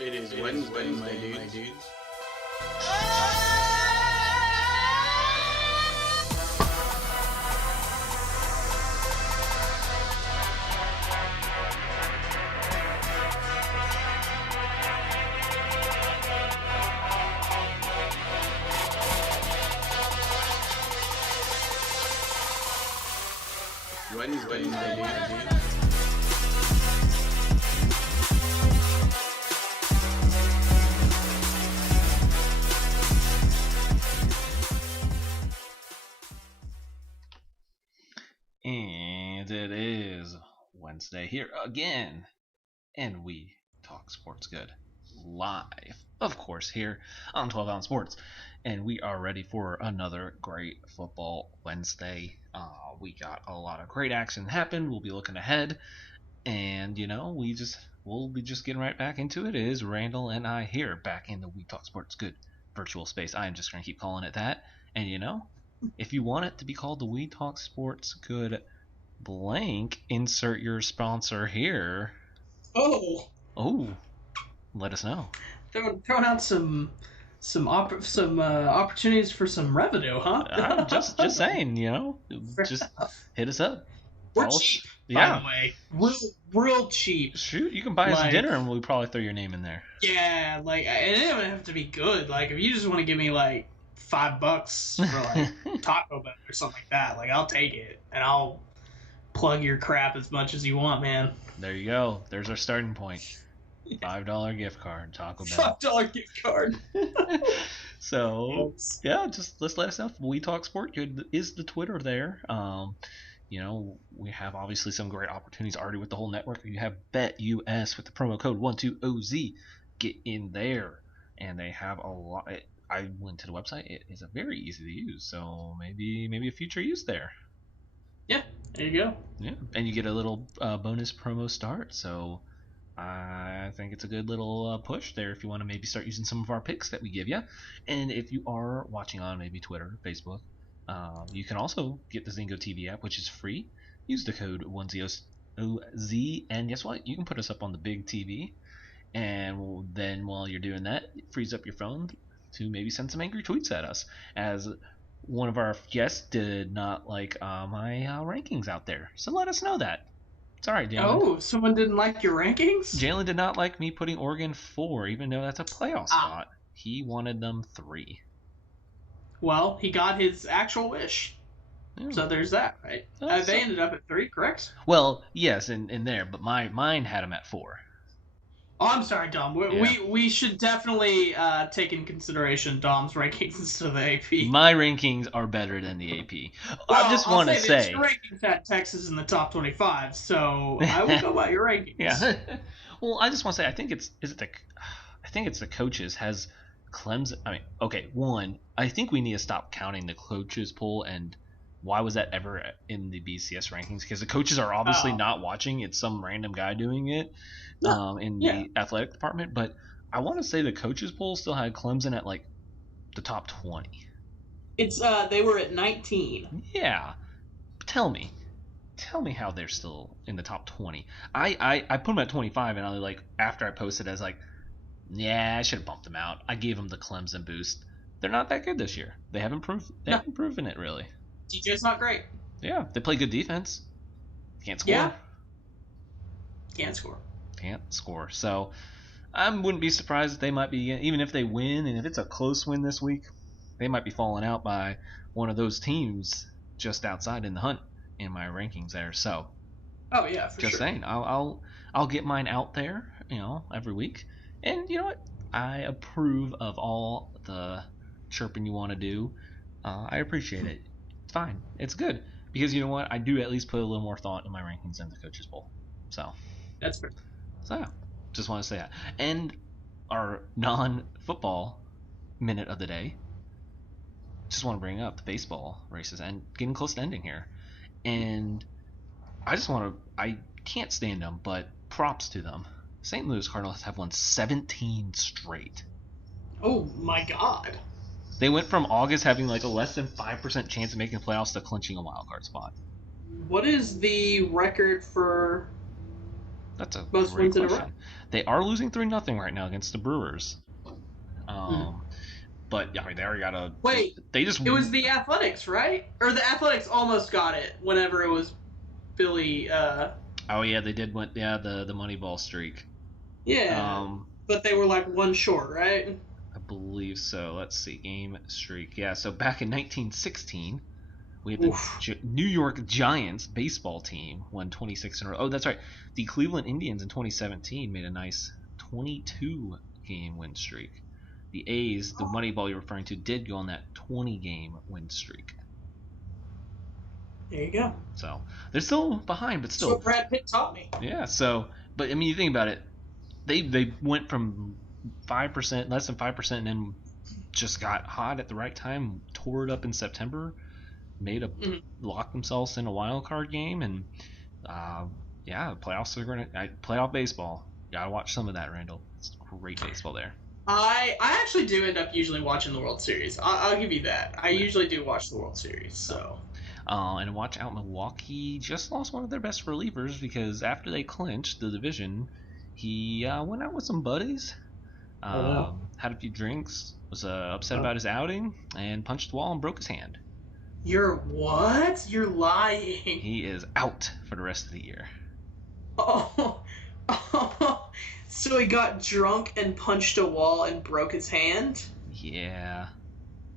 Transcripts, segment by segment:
It is Wednesday, my dudes. Wednesday, my dudes. And it is Wednesday here again, and we talk sports good live, of course, here on 12 Ounce Sports. And we are ready for another great football Wednesday. We got a lot of great action happen. We'll be looking ahead, and we'll be just getting right back into it. It is Randall and I here back in the We Talk Sports Good virtual space. I am just going to keep calling it that. And if you want it to be called the We Talk Sports Good blank, insert your sponsor here. Oh, Let us know. throwing out some opportunities for some revenue, huh? I'm just saying, just hit us up. We're cheap, by the way. Real cheap. Shoot, you can buy us dinner and we'll probably throw your name in there. Yeah, it doesn't have to be good. Like, if you just want to give me like $5 for like Taco Bell or something like that, like, I'll take it and I'll plug your crap as much as you want, man. There you go. There's our starting point. $5 gift card, Taco Bell. $5 gift card. So yeah, just let us know. We Talk Sport Good is the Twitter there. We have obviously some great opportunities already with the whole network. You have BetUS with the promo code 12OZ. Get in there, and they have a lot. I went to the website. It is a very easy to use, so maybe a future use there. Yeah, there you go. Yeah, and you get a little bonus promo start. So I think it's a good little push there if you want to maybe start using some of our picks that we give you. And if you are watching on maybe Twitter, Facebook, you can also get the Zingo TV app, which is free. Use the code 10OZ, and guess what? You can put us up on the big TV. And then while you're doing that, it frees up your phone to maybe send some angry tweets at us. As one of our guests did not like my rankings out there. So let us know that. Sorry, Jalen. Oh, someone didn't like your rankings? Jalen did not like me putting Oregon 4, even though that's a playoff spot. He wanted them 3. Well, he got his actual wish. Yeah. So there's that, right? They ended up at 3, correct? Well, yes, in there, but mine had him at 4. Oh, I'm sorry, Dom. We should definitely take in consideration Dom's rankings instead of the AP. My rankings are better than the AP. Well, I just want to say your rankings had Texas in the top 25, so I will go by your rankings. Yeah. Well, I just want to say I think it's the coaches has Clemson. I mean, okay, one, I think we need to stop counting the coaches poll, and why was that ever in the BCS rankings? Because the coaches are obviously not watching. It's some random guy doing it in the athletic department. But I want to say the coaches poll still had Clemson at like the top 20. It's they were at 19. Yeah. Tell me how they're still in the top 20. I put them at 25, and I after I posted, I was like, yeah, I should have bumped them out. I gave them the Clemson boost. They're not that good this year. They haven't proven it really. DJ's not great. Yeah, they play good defense. Can't score. Yeah. Can't score. So I wouldn't be surprised if they might be, even if they win, and if it's a close win this week, they might be falling out by one of those teams just outside in the hunt in my rankings there. So oh yeah, for just sure. saying, I'll get mine out there, every week. And you know what? I approve of all the chirping you want to do. I appreciate it. It's fine. It's good. Because you know what? I do at least put a little more thought in my rankings than the coaches poll. So that's fair. So yeah, just want to say that. And our non-football minute of the day, just want to bring up the baseball races and getting close to ending here. And I can't stand them, but props to them. St. Louis Cardinals have won 17 straight. Oh my God. They went from August having like a less than 5% chance of making the playoffs to clinching a wild card spot. What is the record for That's a Most great wins in a row. question. They are losing 3-0 right now against the Brewers. But yeah, I mean, they already got a. Wait, They just. it was the Athletics, right? Or the Athletics almost got it whenever it was Billy. Oh yeah, they did win. Yeah, the Moneyball streak. Yeah. But they were like one short, right? I believe so. Let's see, game streak. Yeah, so back in 1916, we had the New York Giants baseball team won 26 in a row. Oh, that's right. The Cleveland Indians in 2017 made a nice 22-game win streak. The A's, the Moneyball you're referring to, did go on that 20-game win streak. There you go. So they're still behind, but still. That's what Brad Pitt taught me. Yeah. So, but I mean, you think about it. They went from 5%, less than 5%, and then just got hot at the right time. Tore it up in September. Locked themselves in a wild card game, and yeah, the playoffs are going to playoff baseball. You gotta watch some of that, Randall. It's great baseball there. I actually do end up usually watching the World Series. I'll give you that. I usually do watch the World Series. So. And watch out, Milwaukee just lost one of their best relievers because after they clinched the division, he went out with some buddies, had a few drinks, was upset about his outing, and punched the wall and broke his hand. You're what? You're lying. He is out for the rest of the year. Oh. So he got drunk and punched a wall and broke his hand? Yeah.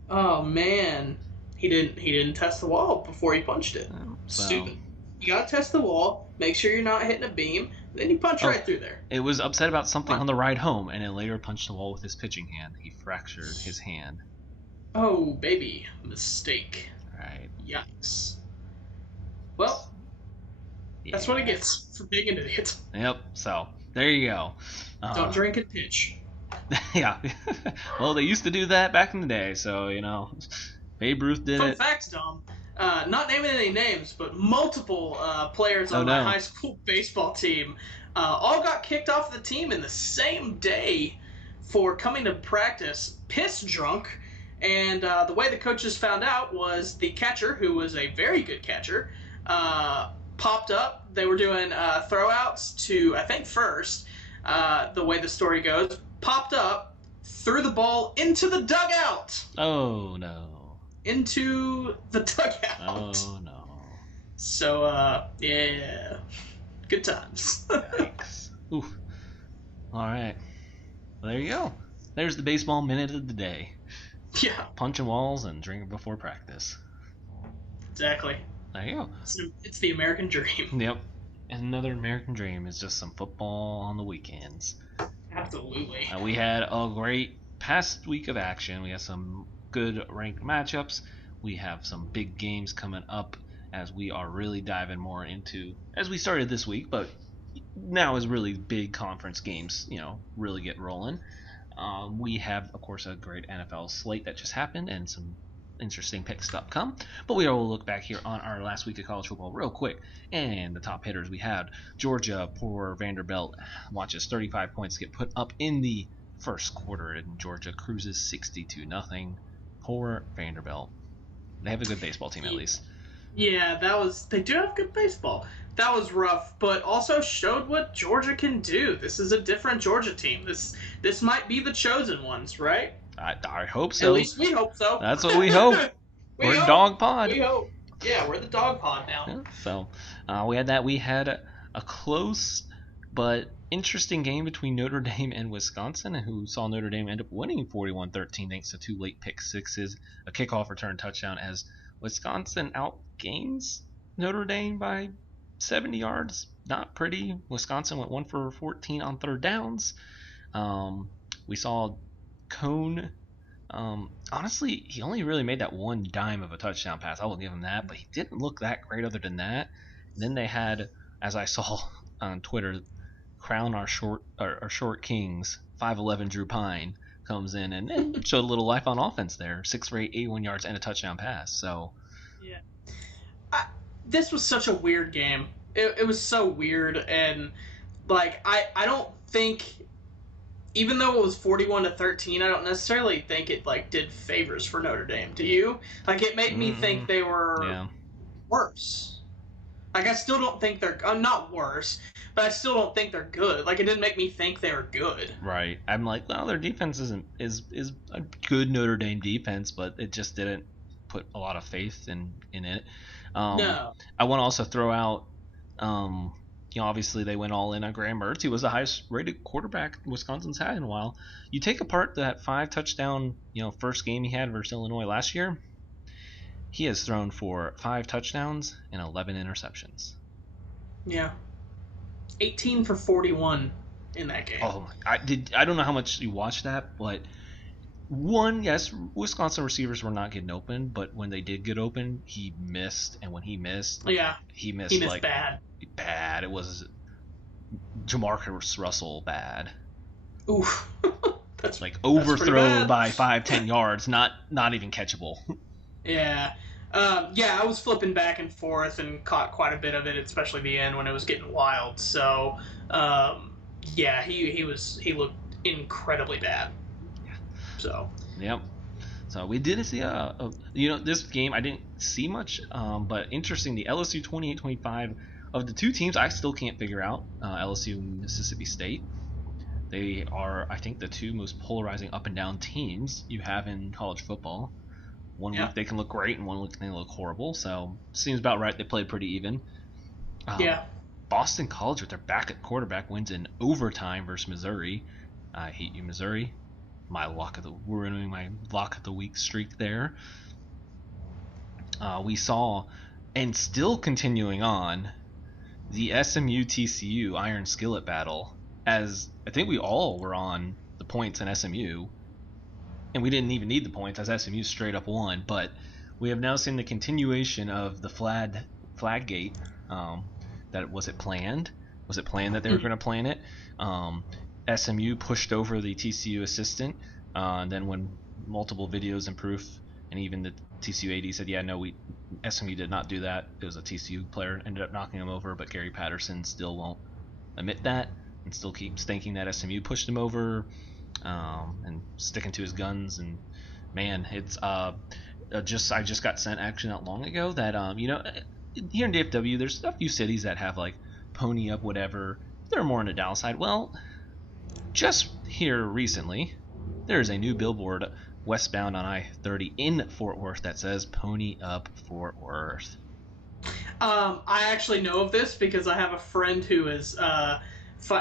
Oh man. He didn't test the wall before he punched it. So, stupid. You gotta test the wall, make sure you're not hitting a beam, then you punch right through there. It was upset about something on the ride home, and then later punched the wall with his pitching hand. He fractured his hand. Oh, baby. Mistake. Right. Yikes. Well, that's what it gets for being an idiot. Yep, so, there you go. Don't drink and pitch. Yeah. Well, they used to do that back in the day, so, Babe Ruth did Fun it. fact, Dom. Not naming any names, but multiple players on my high school baseball team all got kicked off the team in the same day for coming to practice piss drunk. And the way the coaches found out was the catcher, who was a very good catcher, popped up. They were doing throwouts to, I think, first, the way the story goes, popped up, threw the ball into the dugout. Oh, no. Into the dugout. Oh, no. So, yeah. Good times. Yikes. Oof. All right. Well, there you go. There's the baseball minute of the day. Yeah. Punching walls and drinking before practice. Exactly. There you go. It's the American dream. Yep. And another American dream is just some football on the weekends. Absolutely. We had a great past week of action. We had some good ranked matchups. We have some big games coming up as we are really diving more into, as we started this week, but now is really big conference games, really get rolling. We have, of course, a great NFL slate that just happened and some interesting picks to come. But we will look back here on our last week of college football real quick. And the top hitters we had Georgia, poor Vanderbilt, watches 35 points get put up in the first quarter, and Georgia cruises 62-0. Poor Vanderbilt. They have a good baseball team, at least. Yeah, they do have good baseball. That was rough, but also showed what Georgia can do. This is a different Georgia team. This might be the chosen ones, right? I hope so. At least we hope so. That's what we hope. We're Dog Pod. We hope. Yeah, we're the Dog Pod now. Yeah, so we had that. We had a close but interesting game between Notre Dame and Wisconsin, who saw Notre Dame end up winning 41-13 thanks to two late pick sixes, a kickoff return touchdown, as Wisconsin outgains Notre Dame by 70 yards. Not pretty. Wisconsin went 1 for 14 on third downs. We saw Cone. Honestly, he only really made that one dime of a touchdown pass. I will give him that, but he didn't look that great other than that. And then they had, as I saw on Twitter, crown our short kings. 5'11" Drew Pine comes in and showed a little life on offense there. 6 for 8, 81 yards, and a touchdown pass. So, yeah, this was such a weird game. It was so weird, and I don't think, even though it was 41-13, I don't necessarily think it did favors for Notre Dame. Do you? It made me think they were worse. Like, I still don't think they're... I'm not worse, but I still don't think they're good. Like, it didn't make me think they were good. Right. I'm like, well, their defense is a good Notre Dame defense, but it just didn't put a lot of faith in it. No. I want to also throw out, obviously they went all in on Graham Mertz. He was the highest rated quarterback Wisconsin's had in a while. You take apart that 5 touchdown, first game he had versus Illinois last year. He has thrown for 5 touchdowns and 11 interceptions. Yeah. 18 for 41 in that game. Oh, I don't know how much you watched that, but yes, Wisconsin receivers were not getting open, but when they did get open, he missed, and when he missed, he missed like bad. Bad. It was Jamarcus Russell bad. Oof. That's like overthrown by 5-10 yards, not even catchable. Yeah. I was flipping back and forth and caught quite a bit of it, especially the end when it was getting wild. So, he looked incredibly bad. Yeah. So. Yep. So we did see this game I didn't see much, but interesting. The LSU 28-25 of the two teams I still can't figure out. LSU and Mississippi State. They are, I think, the two most polarizing up and down teams you have in college football. One week they can look great, and one week they look horrible. So seems about right. They played pretty even. Boston College with their backup quarterback wins in overtime versus Missouri. I hate you, Missouri. Ruining my lock of the week streak there. We saw, and still continuing on, the SMU TCU Iron Skillet battle. As I think we all were on the points in SMU. And we didn't even need the points as SMU straight up won, but we have now seen the continuation of the Flaggate. Was it planned? Was it planned that they were going to plan it? SMU pushed over the TCU assistant. Then when multiple videos and proof, and even the TCU AD said, SMU did not do that. It was a TCU player ended up knocking him over, but Gary Patterson still won't admit that and still keeps thinking that SMU pushed him over. And sticking to his guns, and man, it's I just got sent actually not long ago that here in DFW there's a few cities that have like pony up whatever. They're more on the Dallas side. Well, just here recently there's a new billboard westbound on I-30 in Fort Worth that says pony up Fort Worth. I actually know of this because I have a friend who is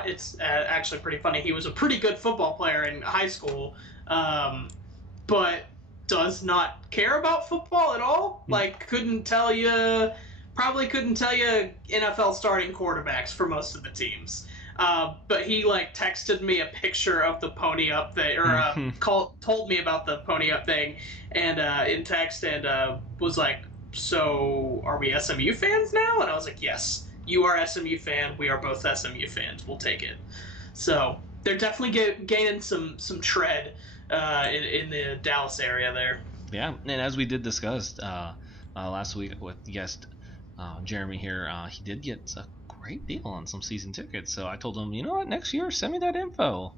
it's actually pretty funny. He was a pretty good football player in high school, but does not care about football at all. Like, couldn't tell you NFL starting quarterbacks for most of the teams. But he texted me a picture of the pony up thing, or told me about the pony up thing, and in text, and was like, "So are we SMU fans now?" And I was like, "Yes. You are SMU fan. We are both SMU fans. We'll take it." So they're definitely gaining some tread in the Dallas area there. Yeah, and as we did discuss last week with guest Jeremy here, he did get a great deal on some season tickets. So I told him, you know what, next year send me that info.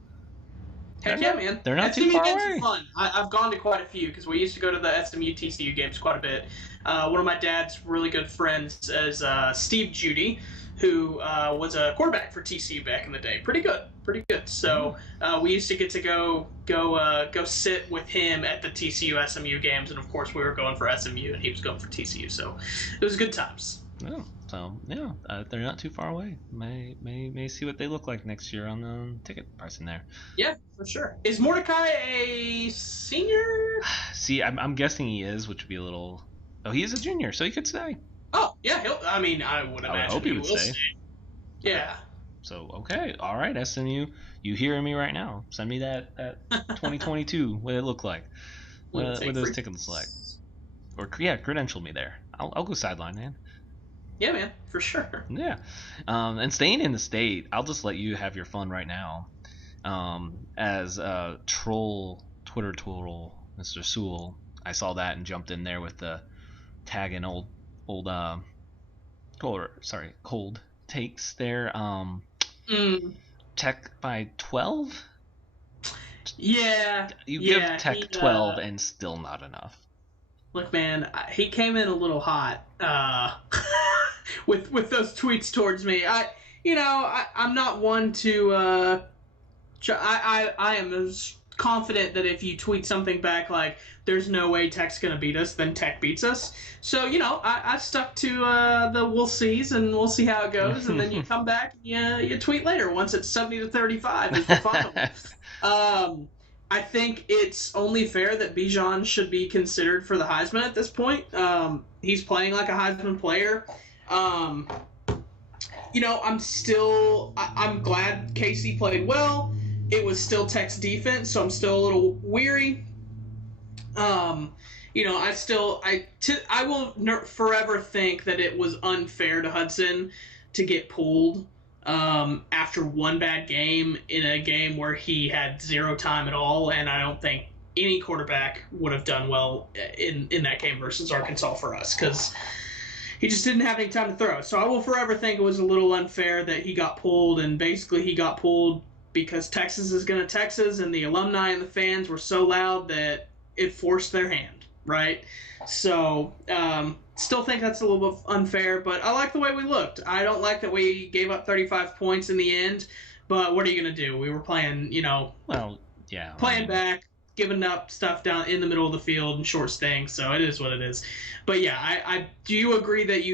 Heck yeah, man. They're not too far away. Fun. I've gone to quite a few because we used to go to the SMU TCU games quite a bit. One of my dad's really good friends is Steve Judy, who was a quarterback for TCU back in the day. Pretty good. So we used to get to go sit with him at the TCU SMU games, and of course we were going for SMU and he was going for TCU. So it was good times. Yeah. So they're not too far away. May see what they look like next year on the ticket pricing there. Yeah, for sure. Is Mordecai a senior? See, I'm guessing he is, which would be a little. Oh, he is a junior, so he could stay. Oh yeah, I would imagine I hope he would will stay. Yeah. So okay, all right, SMU, you hearing me right now? Send me that 2022 what it looked like, what those tickets look like, or credential me there. I'll go sideline, man. Yeah, man, for sure. Yeah, and staying in the state, I'll just let you have your fun right now. As Twitter troll, Mr. Sewell, I saw that and jumped in there with the tagging old cold takes there. Tech by 12. Yeah. You give Tech 12 and still not enough. Look, man, he came in a little hot with those tweets towards me. I'm not one to. I am as confident that if you tweet something back like "There's no way Tech's gonna beat us," then Tech beats us. So I stuck to the we'll sees and we'll see how it goes, and then you come back, you tweet later once it's 70-35 is the final. I think it's only fair that Bijan should be considered for the Heisman at this point. He's playing like a Heisman player. I'm glad Casey played well. It was still Tech's defense, so I'm still a little weary. I will forever think that it was unfair to Hudson to get pulled after one bad game in a game where he had zero time at all, and I don't think any quarterback would have done well in that game versus Arkansas for us because he just didn't have any time to throw. So I will forever think it was a little unfair that he got pulled, and basically he got pulled because Texas is going to Texas, and the alumni and the fans were so loud that it forced their hand, right? So still think that's a little bit unfair, but I like the way we looked. I don't like that we gave up 35 points in the end, but what are you going to do? We were playing, back, giving up stuff down in the middle of the field and short staying, so it is what it is. But yeah, I do you agree that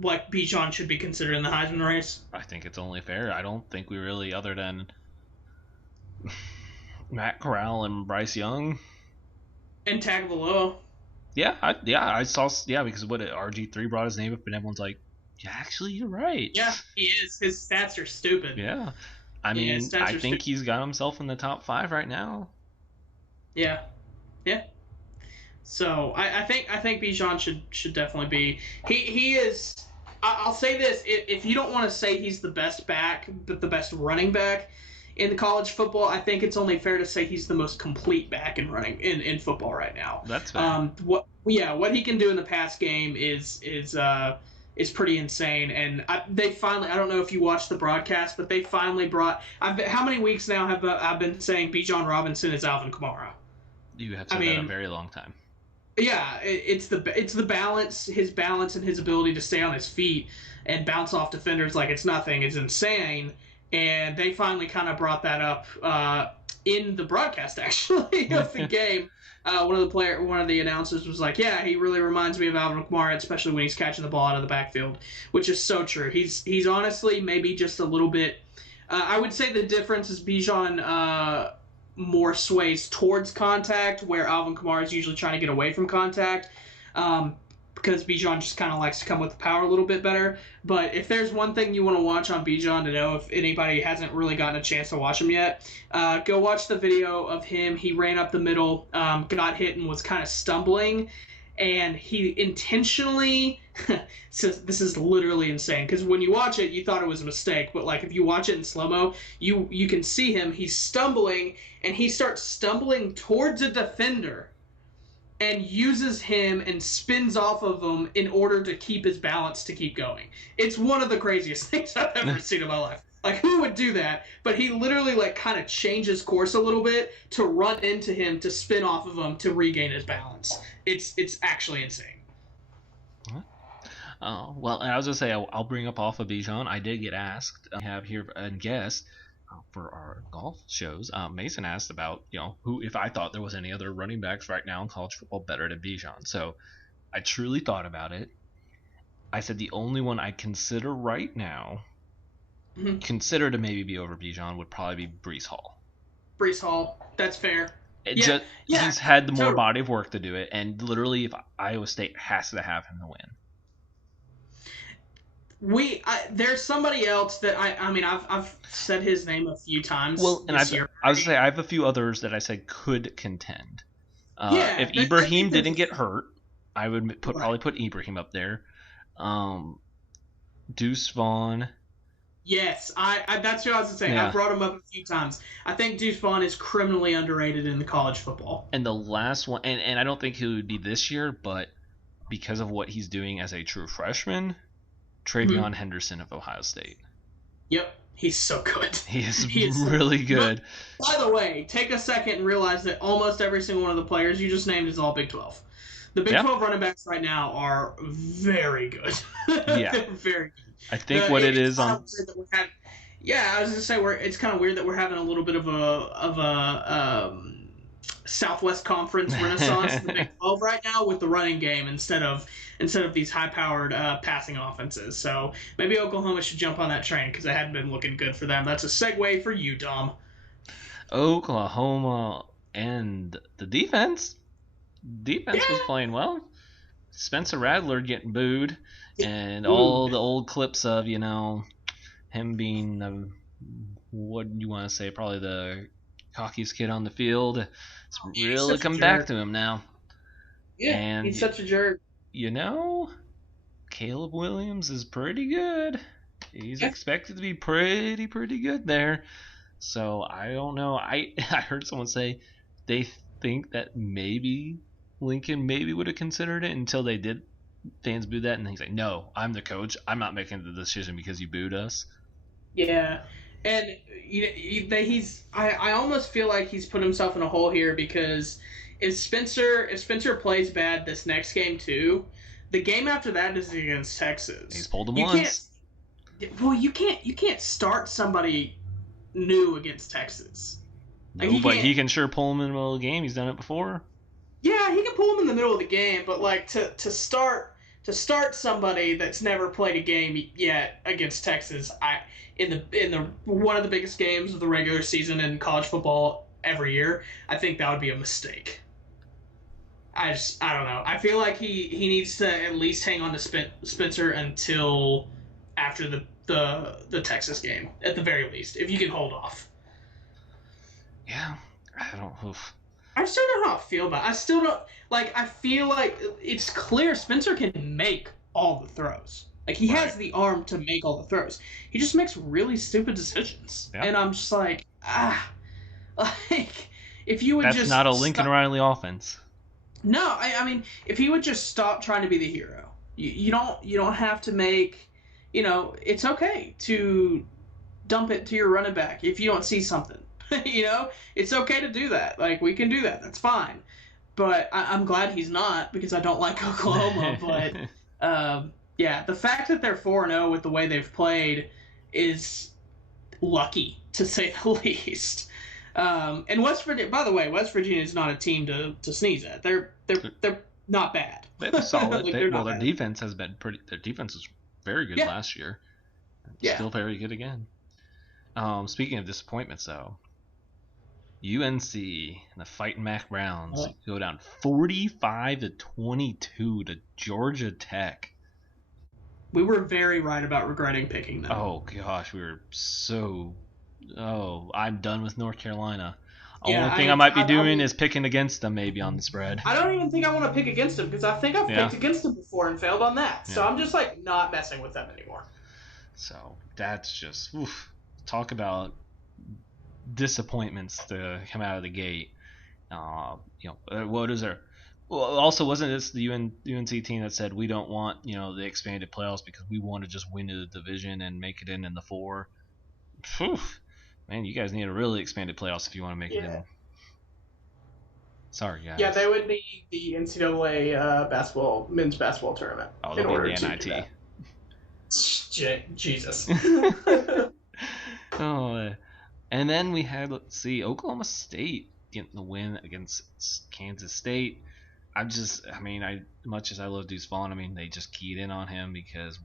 Bijan should be considered in the Heisman race? I think it's only fair. I don't think we really, other than Matt Corral and Bryce Young and Tagovailoa. I saw because RG3 brought his name up and everyone's like, yeah, actually you're right. Yeah, he is. His stats are stupid. Yeah, I think he's got himself in the top 5 right now. Yeah. So I think Bijan should definitely be. He is. I'll say this: if you don't want to say he's the best back, but the best running back in college football, I think it's only fair to say he's the most complete back in football right now. That's fair. What he can do in the pass game is pretty insane. And they finally, I don't know if you watched the broadcast, but they finally brought. How many weeks now have I been saying Bijan Robinson is Alvin Kamara? You have said that a very long time. Yeah, it's the balance, his balance and his ability to stay on his feet and bounce off defenders like it's nothing is insane. And they finally kind of brought that up in the broadcast, actually, of the game. One of the announcers was like, "Yeah, he really reminds me of Alvin Kamara, especially when he's catching the ball out of the backfield," which is so true. He's honestly maybe just a little bit. I would say the difference is Bijan more sways towards contact, where Alvin Kamara is usually trying to get away from contact. Because Bijan just kind of likes to come with the power a little bit better. But if there's one thing you want to watch on Bijan to know if anybody hasn't really gotten a chance to watch him yet, go watch the video of him. He ran up the middle, got hit, and was kind of stumbling. And he intentionally – so this is literally insane because when you watch it, you thought it was a mistake. But, if you watch it in slow-mo, you can see him. He's stumbling, and he starts stumbling towards a defender and uses him and spins off of him in order to keep his balance to keep going. It's one of the craziest things I've ever seen in my life. Who would do that? But he literally, kind of changes course a little bit to run into him, to spin off of him, to regain his balance. It's actually insane. Oh, well, I was going to say, I'll bring up off of Bijan. I did get asked, I have here a guest for our golf shows. Mason asked about, who, if I thought there was any other running backs right now in college football better than Bijan. So I truly thought about it. I said the only one I consider right now, consider to maybe be over Bijan, would probably be Breece Hall. Breece Hall, that's fair. He's had the more body of work to do it, and literally, if Iowa State has to have him to win. There's somebody else that I've said his name a few times. Well, and I was gonna say I have a few others that I said could contend. If Ibrahim didn't get hurt, I would probably put Ibrahim up there. Deuce Vaughn. Yes, that's what I was saying. Yeah. I brought him up a few times. I think Deuce Vaughn is criminally underrated in the college football. And the last one, and I don't think he would be this year, but because of what he's doing as a true freshman, Travion Henderson of Ohio State. Yep, he's so good. He is really good. By the way, take a second and realize that almost every single one of the players you just named is all Big 12. The Big Yeah. 12 running backs right now are very good. Yeah. They're very good. I think what it is on. Yeah, I was gonna say it's kind of weird that we're having a little bit of a Southwest Conference renaissance in the Big 12 right now with the running game instead of these high-powered passing offenses. So maybe Oklahoma should jump on that train because it hadn't been looking good for them. That's a segue for you, Dom. Oklahoma and the defense. Defense was Yeah. playing well. Spencer Rattler getting booed, and all the old clips of him being what you want to say, probably the cockiest kid on the field. It's really come back to him now. Yeah, and he's such a jerk. Caleb Williams is pretty good. He's expected to be pretty good there. So I don't know. I heard someone say they think that maybe Lincoln would have considered it until they did. Fans booed that, and he's like, "No, I'm the coach. I'm not making the decision because you booed us." Yeah, and I almost feel like he's put himself in a hole here because if Spencer plays bad this next game too, the game after that is against Texas. He's pulled him once. You can't start somebody new against Texas. No, but he can sure pull him in the middle of the game. He's done it before. Yeah, he can pull him in the middle of the game, but like to start somebody that's never played a game yet against Texas, in the one of the biggest games of the regular season in college football every year, I think that would be a mistake. I don't know. I feel like he needs to at least hang on to Spencer until after the Texas game, at the very least, if you can hold off. Yeah, I don't. Oof. I still don't know how I feel about it. I still don't like. I feel like it's clear Spencer can make all the throws. Like he has the arm to make all the throws. He just makes really stupid decisions, and I'm just like, like if you would That's just not a Lincoln Riley offense. No, I mean, if he would just stop trying to be the hero, you don't have to make, it's okay to dump it to your running back if you don't see something. It's okay to do that. Like we can do that. That's fine. But I'm glad he's not because I don't like Oklahoma. But yeah, the fact that they're 4-0 with the way they've played is lucky to say the least. And West Virginia, by the way, West Virginia is not a team to sneeze at. They're not bad. They're solid. Like, their defense has been pretty. Their defense was very good last year. Still very good again. Speaking of disappointments, though, UNC and the Fighting Mac Browns go down 45-22 to Georgia Tech. We were very right about regretting picking them. Oh gosh, we were so. Oh, I'm done with North Carolina. Only thing I might be doing is picking against them maybe on the spread. I don't even think I want to pick against them because I think I've picked against them before and failed on that. So I'm just like not messing with them anymore. So that's just talk about disappointments to come out of the gate. What is there? Well, also wasn't this the UNC team that said we don't want the expanded playoffs because we want to just win the division and make it in the 4? Whew. Man, you guys need a really expanded playoffs if you want to make it in. Sorry, guys. Yeah, they would need the NCAA men's basketball tournament. Oh, they'll be in the NIT. Jesus. And then we had, Oklahoma State getting the win against Kansas State. Much as I love Deuce Vaughn, they just keyed in on him because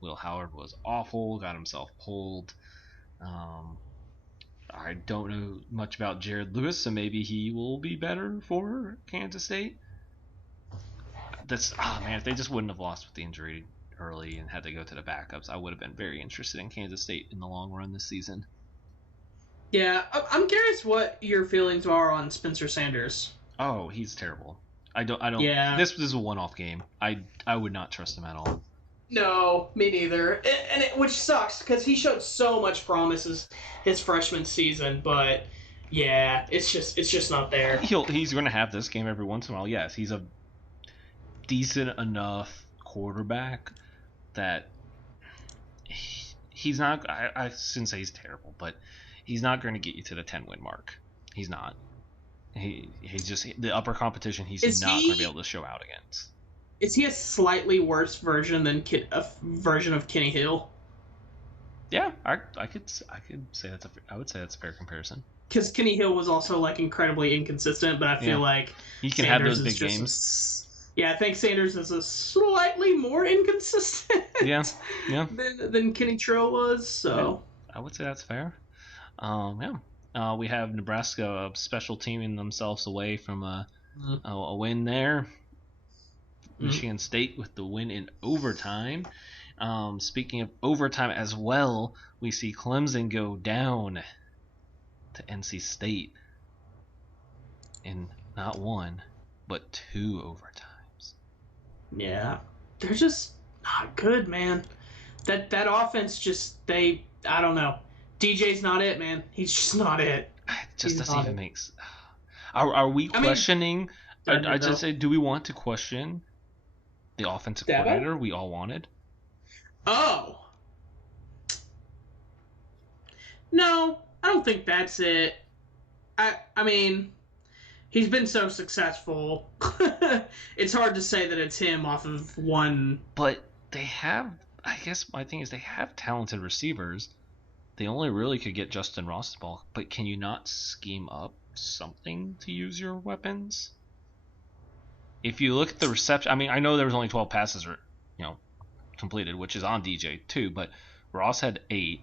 Will Howard was awful, got himself pulled. I don't know much about Jared Lewis, so maybe he will be better for Kansas State. If they just wouldn't have lost with the injury early and had to go to the backups, I would have been very interested in Kansas State in the long run this season. Yeah, I'm curious what your feelings are on Spencer Sanders. Oh, he's terrible. I don't. Yeah. This is a one-off game. I would not trust him at all. No, me neither. Which sucks because he showed so much promise his freshman season, but yeah, it's just not there. He's going to have this game every once in a while. Yes, he's a decent enough quarterback that he's not. I shouldn't say he's terrible, but he's not going to get you to the 10-win mark. He's not. He's just the upper competition. He's Is not he- going to be able to show out against. Is he a slightly worse version than a version of Kenny Hill? Yeah, I could say I would say that's a fair comparison. Because Kenny Hill was also like incredibly inconsistent, but I feel like He can Sanders have those is big just games. Yeah, I think Sanders is a slightly more inconsistent. Yeah. than Kenny Trill was. So I would say that's fair. We have Nebraska special teaming themselves away from a win there. Michigan State with the win in overtime. Speaking of overtime as well, we see Clemson go down to NC State in not one, but 2 overtimes. yeah, they're just not good, man. That offense just I don't know. DJ's not it, man. He's just not it. It just He's doesn't not even it. make sense. Are we questioning? I just say, do we want to question the offensive Dabo? coordinator we all wanted? Oh. No, I don't think that's it. I mean, he's been so successful. It's hard to say that it's him off of one. But they have, I guess my thing is they have talented receivers. They only really could get Justin Ross's ball, but can you not scheme up something to use your weapons? If you look at the reception, I mean, I know there was only 12 passes, completed, which is on DJ too, but Ross had 8,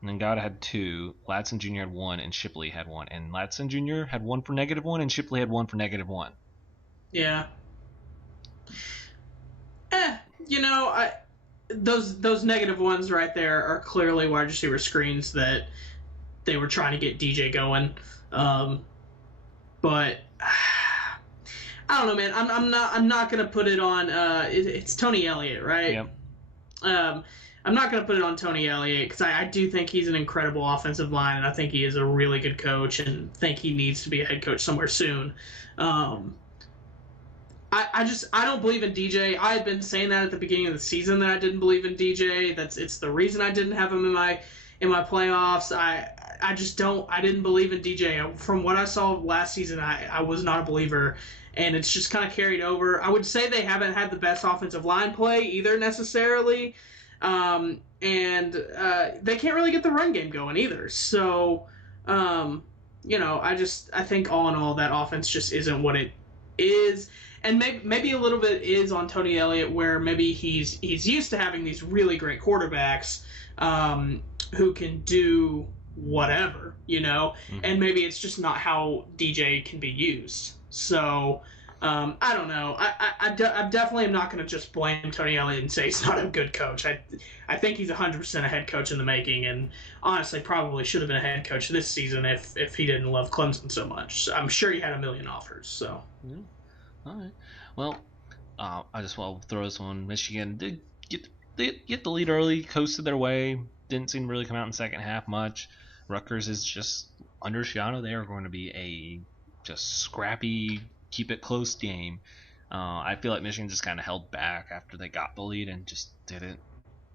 and then Gowda had 2, Ladson Jr. had 1, and Shipley had 1, and Ladson Jr. had 1 for -1, and Shipley had 1 for -1. Yeah. Those -1s right there are clearly wide receiver screens that they were trying to get DJ going. But I don't know, man. I'm not gonna put it on. It's Tony Elliott, right? Yep. I'm not gonna put it on Tony Elliott because I do think he's an incredible offensive line, and I think he is a really good coach, and think he needs to be a head coach somewhere soon. I don't believe in DJ. I had been saying that at the beginning of the season that I didn't believe in DJ. It's the reason I didn't have him in my playoffs. I just don't. I didn't believe in DJ. From what I saw last season, I was not a believer, and it's just kind of carried over. I would say they haven't had the best offensive line play either necessarily, and they can't really get the run game going either. So, I think all in all that offense just isn't what it is. And maybe a little bit is on Tony Elliott, where maybe he's used to having these really great quarterbacks who can do whatever, and maybe it's just not how DJ can be used. So I don't know. I definitely am not going to just blame Tony Elliott and say he's not a good coach. I think he's 100% a head coach in the making, and honestly probably should have been a head coach this season if he didn't love Clemson so much. I'm sure he had a million offers. So. Yeah. All right. Well, I just want to throw this one. Michigan did get the lead early, coasted their way. Didn't seem to really come out in the second half much. Rutgers is just under Shiano. They are going to be a just scrappy, keep it close game. I feel like Michigan just kind of held back after they got the lead and just didn't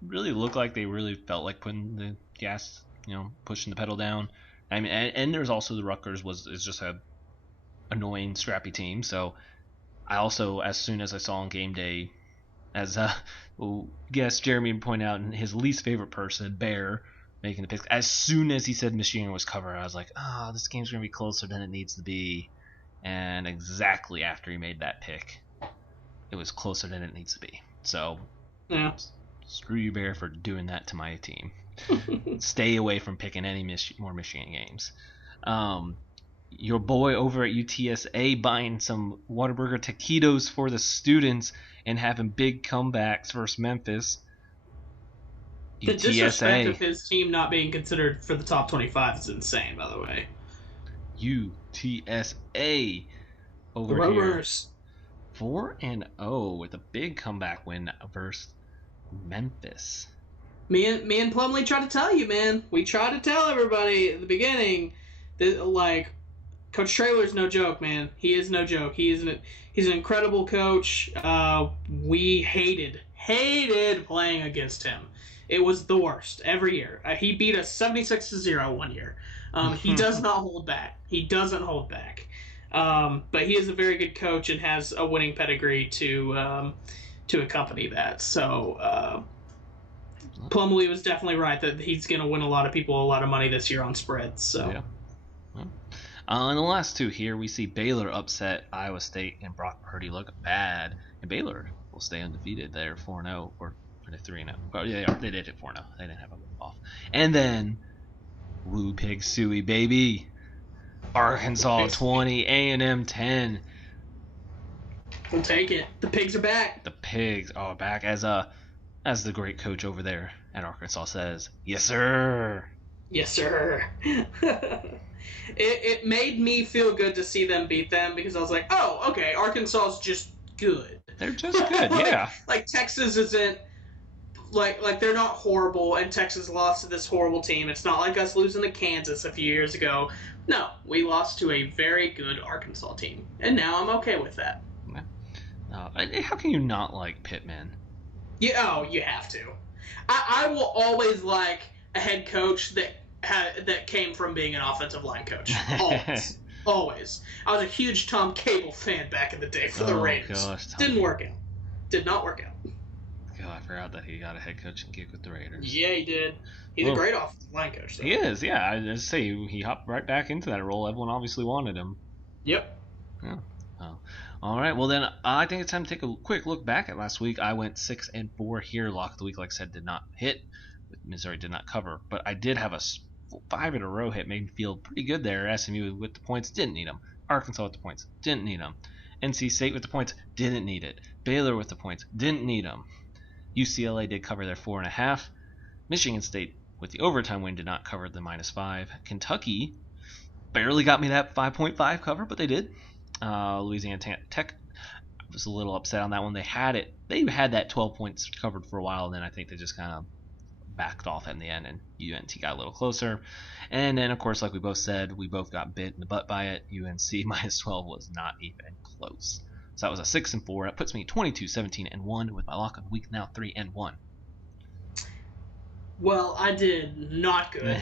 really look like they really felt like putting the gas, pushing the pedal down. I mean, and there's also the Rutgers is just a annoying, scrappy team. So I also, as soon as I saw on game day, as guest Jeremy pointed out, and his least favorite person, Bear, making the picks, as soon as he said Michigan was covered, I was like, this game's going to be closer than it needs to be. And exactly after he made that pick, it was closer than it needs to be. So, yeah. Screw you, Bear, for doing that to my team. Stay away from picking any more Michigan games. Your boy over at UTSA buying some Whataburger taquitos for the students and having big comebacks versus Memphis. The disrespect of his team not being considered for the top 25 is insane, by the way. UTSA over the here 4-0 with a big comeback win versus Memphis. Me and Plumlee tried to tell you, man. We tried to tell everybody at the beginning that, Coach Traylor's no joke, man. He is no joke. He's an incredible coach. We hated playing against him. It was the worst every year. He beat us 76-0 one year. He does not hold back. He doesn't hold back. But he is a very good coach and has a winning pedigree to accompany that. So Plumlee was definitely right that he's going to win a lot of people a lot of money this year on spreads. So. Yeah. In the last two here, we see Baylor upset Iowa State and Brock Purdy look bad. And Baylor will stay undefeated. They're 4-0 or 3-0. Oh, yeah, they did it 4-0. They didn't have a off. And then, Woo Pig Suey, baby. Arkansas 20, A&M 10. We'll take it. The Pigs are back. The Pigs are back, as the great coach over there at Arkansas says. Yes, sir. Yes, sir. It made me feel good to see them beat them because I was like, oh, okay, Arkansas is just good. They're just good, yeah. Like Texas isn't like they're not horrible, and Texas lost to this horrible team. It's not like us losing to Kansas a few years ago. No, we lost to a very good Arkansas team, and now I'm okay with that. How can you not like Pittman? Yeah, you have to. I will always like a head coach that came from being an offensive line coach. Always. Always. I was a huge Tom Cable fan back in the day for the Raiders. Gosh, Didn't work out. Did not work out. God, I forgot that he got a head coaching gig with the Raiders. Yeah, he did. He's a great offensive line coach, though. He is, yeah. I just say he hopped right back into that role. Everyone obviously wanted him. Yep. Yeah. Oh. All right. Well, then I think it's time to take a quick look back at last week. I went 6-4 here. Lock of the week, like I said, did not hit. Missouri did not cover, but I did have a 5 in a row hit. Made me feel pretty good there. SMU with the points, didn't need them. Arkansas with the points, didn't need them. NC State with the points, didn't need it. Baylor with the points, didn't need them. UCLA did cover their 4.5. Michigan State with the overtime win did not cover the -5. Kentucky barely got me that 5.5 cover, but they did. Louisiana Tech, I was a little upset on that one. They had that 12 points covered for a while, and then I think they just kind of backed off in the end, and UNT got a little closer. And then, of course, like we both said, we both got bit in the butt by it. UNC -12 was not even close. So that was a 6-4. That puts me 22-17-1 with my lock of the week now 3-1. Well, I did not good.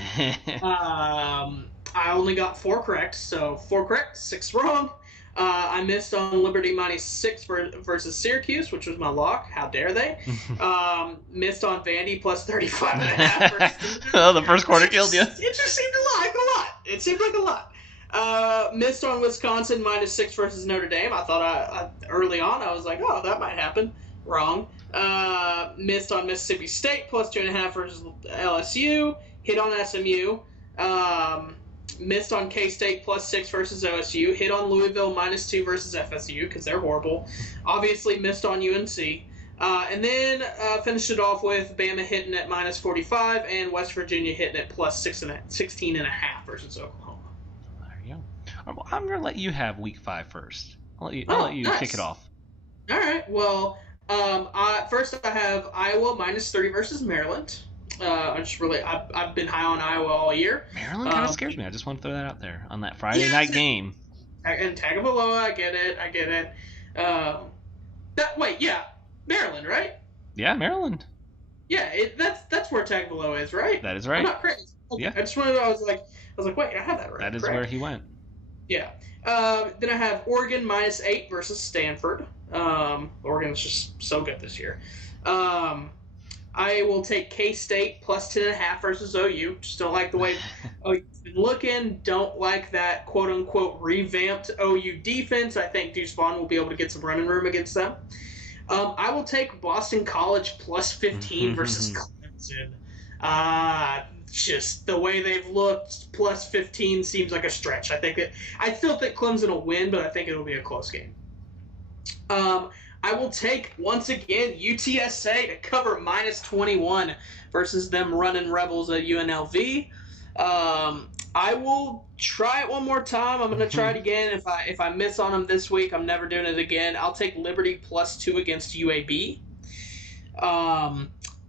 I only got 4 correct, so 4 correct, 6 wrong. I missed on Liberty -6 versus Syracuse, which was my lock. How dare they? Missed on Vandy plus 35.5. Oh, the first quarter killed you. It just seemed like a lot. It seemed like a lot. Missed on Wisconsin -6 versus Notre Dame. I thought early on I was like, oh, that might happen. Wrong. Missed on Mississippi State plus 2.5 versus LSU. Hit on SMU. Missed on K-State plus 6 versus OSU. Hit on Louisville -2 versus FSU because they're horrible. Obviously missed on UNC. And then finished it off with Bama hitting at -45 and West Virginia hitting at plus 16.5 versus Oklahoma. There you go. Well, I'm going to let you have week 5 first. I'll let you nice. kick it off. All right. Well, first I have Iowa -3 versus Maryland. I've been high on Iowa all year. Maryland kind of scares me. I just want to throw that out there on that Friday night game. And Tagovailoa, I get it. Maryland, right? Yeah, Maryland. Yeah, that's where Tagovailoa is, right? That is right. I'm not crazy. Okay. Yeah. I just wanted. I was like, wait, I have that right. That is correct. where he went. Yeah. Then I have Oregon -8 versus Stanford. Oregon's just so good this year. I will take K-State plus 10.5 versus OU. Just don't like the way OU's been looking. Don't like that quote-unquote revamped OU defense. I think Deuce Vaughn will be able to get some running room against them. I will take Boston College plus 15 versus Clemson. Just the way they've looked, plus 15 seems like a stretch. I still think Clemson will win, but I think it'll be a close game. I will take, once again, UTSA to cover -21 versus them running Rebels at UNLV. I will try it one more time. I'm going to try it again. If I miss on them this week, I'm never doing it again. I'll take Liberty +2 against UAB.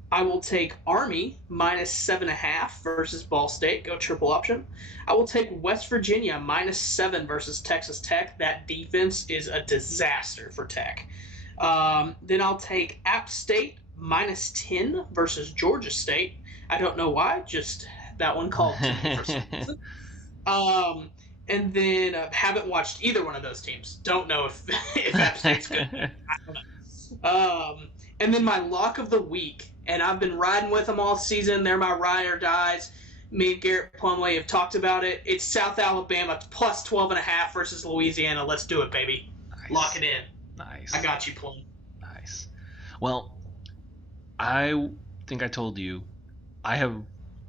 I will take Army -7.5 versus Ball State. Go triple option. I will take West Virginia -7 versus Texas Tech. That defense is a disaster for Tech. Then I'll take App State -10 versus Georgia State. I don't know why, just that one called to me for some reason. And then haven't watched either one of those teams. Don't know if if App State's good. I don't know. And then my lock of the week, and I've been riding with them all season. They're my ride or dies. Me and Garrett Plumley have talked about it. It's South Alabama plus 12.5 versus Louisiana. Let's do it, baby. Nice. Lock it in. Nice. I got you, Plum. Nice. Well, I think I told you I have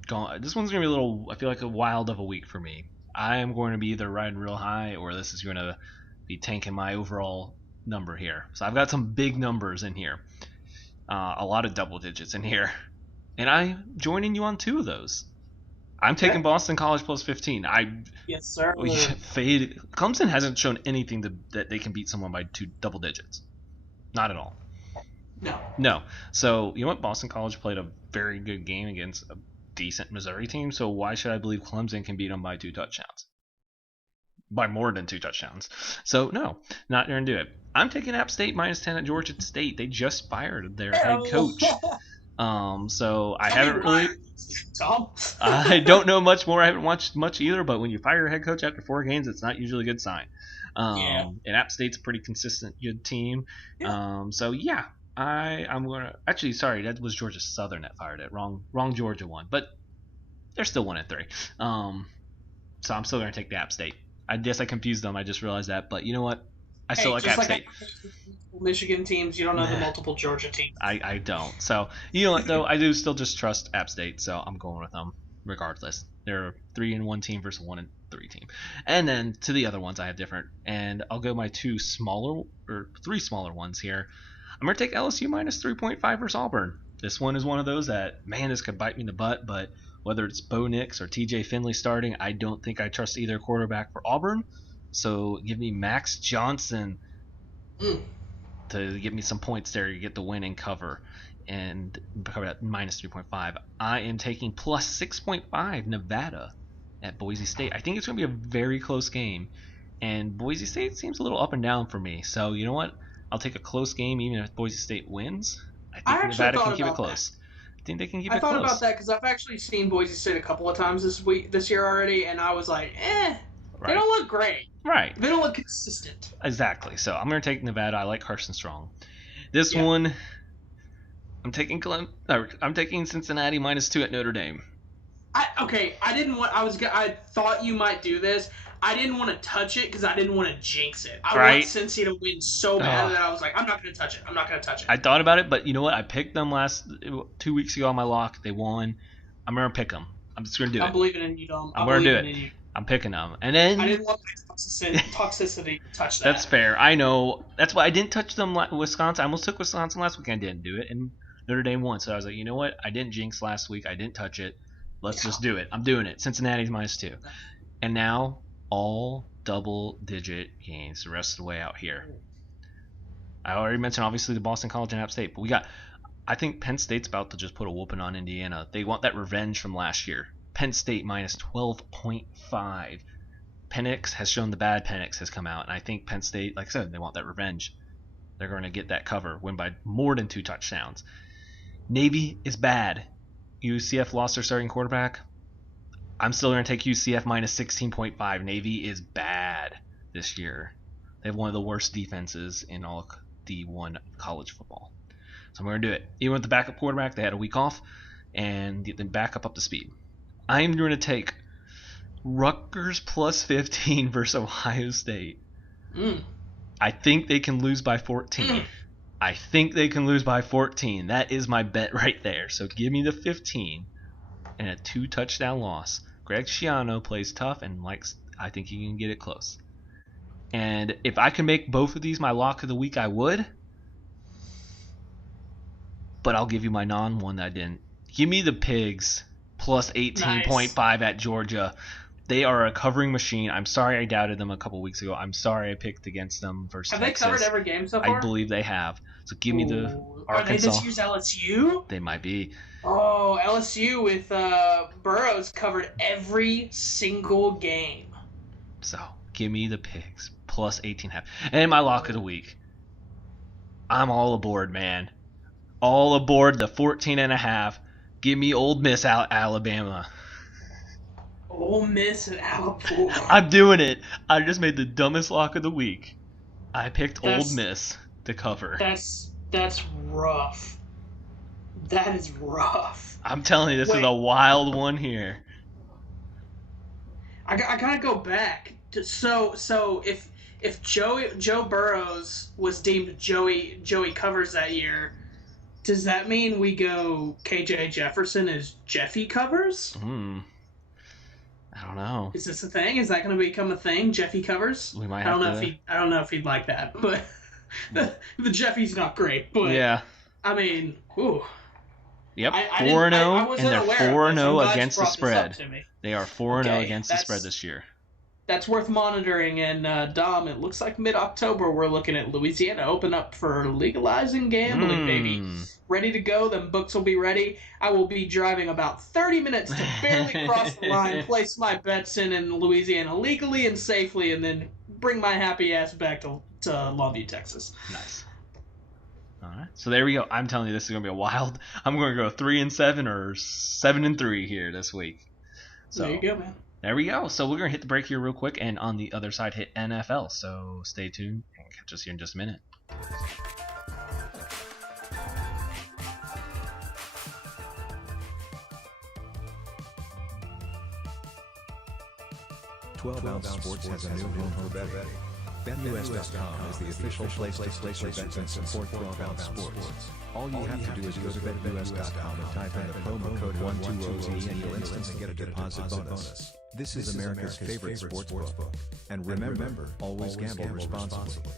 gone. This one's gonna be a little. I feel like a wild of a week for me. I am going to be either riding real high or this is going to be tanking my overall number here. So I've got some big numbers in here, a lot of double digits in here, and I'm joining you on 2 of those. I'm taking Boston College plus 15. Yes, sir. Fade. Clemson hasn't shown anything that they can beat someone by 2 double digits. Not at all. No. So, you know what? Boston College played a very good game against a decent Missouri team, so why should I believe Clemson can beat them by 2 touchdowns? By more than 2 touchdowns. So, no, not going to do it. I'm taking App State -10 at Georgia State. They just fired their head coach. So I haven't really... Tom? I don't know much more. I haven't watched much either, but when you fire your head coach after 4 games, it's not usually a good sign. And App State's a pretty consistent, good team. So, yeah. I'm gonna actually sorry, that was Georgia Southern that fired it. Wrong Georgia one, but they're still 1-3. So I'm still gonna take the App State. I guess I confused them. I just realized that, but you know what? I still like App State. Michigan teams, you don't know the multiple Georgia teams. I don't. So you know what though? I do still just trust App State, so I'm going with them regardless. They're a 3-1 team versus a 1-3 team. And then to the other ones I have different, and I'll go my 3 smaller ones here. I'm going to take LSU -3.5 versus Auburn. This one is one of those that, man, this could bite me in the butt, but whether it's Bo Nix or TJ Finley starting, I don't think I trust either quarterback for Auburn. So give me Max Johnson to give me some points there to get the win and cover. And cover at -3.5. I am taking +6.5 Nevada at Boise State. I think it's going to be a very close game. And Boise State seems a little up and down for me. So you know what? I'll take a close game even if Boise State wins. I think Nevada can keep it close. I think they can keep it close. I thought about that because I've actually seen Boise State a couple of times this year already, and I was like, they don't look great. Right. They don't look consistent. Exactly. So I'm going to take Nevada. I like Carson Strong. This one, I'm taking Cincinnati -2 at Notre Dame. I thought you might do this. I didn't want to touch it because I didn't want to jinx it. I want Cincy to win so bad that I was like, I'm not going to touch it. I thought about it, but you know what? I picked them 2 weeks ago on my lock. They won. I'm going to pick them. I'm just going to do it. I'm believing in you, Dom. I'm going to do it. I'm picking them. And then I didn't want my toxicity to touch that. That's fair. I know. That's why I didn't touch them. Wisconsin. I almost took Wisconsin last week. I didn't do it. And Notre Dame won. So I was like, you know what? I didn't jinx last week. I didn't touch it. Let's just do it. I'm doing it. Cincinnati's -2. And now all double-digit gains the rest of the way out here. I already mentioned, obviously, the Boston College and App State. But I think Penn State's about to just put a whooping on Indiana. They want that revenge from last year. Penn State -12.5. Penix has shown the bad Penix has come out. And I think Penn State, like I said, they want that revenge. They're going to get that cover, win by more than 2 touchdowns. Navy is bad. UCF lost their starting quarterback. I'm still going to take UCF -16.5. Navy is bad this year. They have one of the worst defenses in all D1 college football. So I'm going to do it. Even with the backup quarterback, they had a week off, and get them back up to speed. I'm going to take Rutgers +15 versus Ohio State. I think they can lose by 14. I think they can lose by 14. That is my bet right there. So give me the 15 and a 2-touchdown loss. Greg Schiano plays tough and I think he can get it close. And if I can make both of these my lock of the week, I would. But I'll give you my non-one that I didn't. Give me the Pigs +18.5 at Georgia. They are a covering machine. I'm sorry I doubted them a couple weeks ago. I'm sorry I picked against them versus Texas. Have they covered every game so far? I believe they have. So give me the Arkansas. Are they this year's LSU? They might be. Oh, LSU with Burrows covered every single game. So give me the Pigs +18.5. And my lock of the week. I'm all aboard, man. All aboard the 14.5. Give me Ole Miss out Alabama. Ole Miss and Alabama. I'm doing it. I just made the dumbest lock of the week. I picked Ole That's- Miss to cover. That's rough. That is rough. I'm telling you, this is a wild one here. I gotta go back. So if Joe Burrows was deemed Joey covers that year, does that mean we go KJ Jefferson as Jeffy covers? I don't know. Is this a thing? Is that going to become a thing? Jeffy covers? We might I don't have know to... I don't know if he'd like that, but the Jeffy's not great. But yeah. I mean, ooh. Yep, 4-0, and they're 4-0 against the spread. They are 4-0 against the spread this year. That's worth monitoring. And Dom, it looks like mid-October we're looking at Louisiana open up for legalizing gambling, baby. Ready to go. Them books will be ready. I will be driving about 30 minutes to barely cross the line, place my bets in Louisiana legally and safely, and then bring my happy ass back to Longview, Texas. Nice. All right, so there we go. I'm telling you, this is gonna be a wild. I'm going to go 3-7 or 7-3 here this week. So there you go, man. There we go. So we're gonna hit the break here real quick, and on the other side, hit NFL. So stay tuned and catch us here in just a minute. 12-ounce Sports has a new home for betting. BetUS.com is the official place to place your bets and support 12-ounce Sports. All you have to do is go to BetUS.com and type in the promo code 120Z and you'll instantly get a deposit bonus. This is America's favorite sports book. And remember, always gamble responsibly.